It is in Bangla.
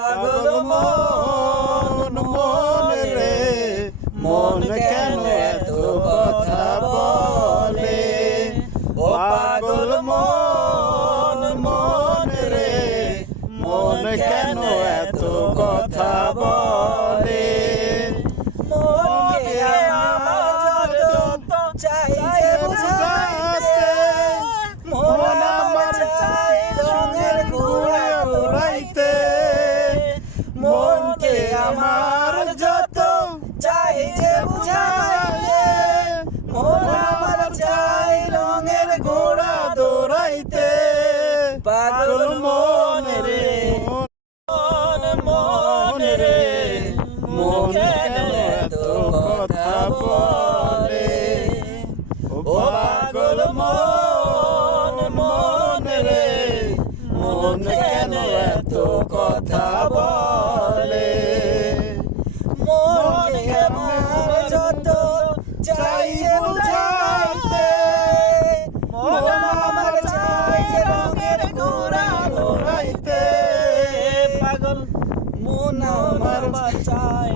পাগল মন মন রে মন কেন এত কথা বলে ও পাগল মন মন রে মন কেন এত কথা বলে মনকে আমার যত চাই যে বুঝাইতে মন আমার চাই রঙের ঘোড়া দৌড়াইতে মনকে আমার যত চাই যে বুঝাইতে মন আমার চাই রঙের ঘোড়া দৌড়াইতে পাগল মন রে মন মন রে মন কেন এত কথা বলে ও পাগল মন মন রে মন কেন এত কথা বলে মনকে আমার যত চাই যে বুঝাইতে মন আমার চাই যে রঙের ঘোড়া দৌড়াইতে পাগল মন আমার চাই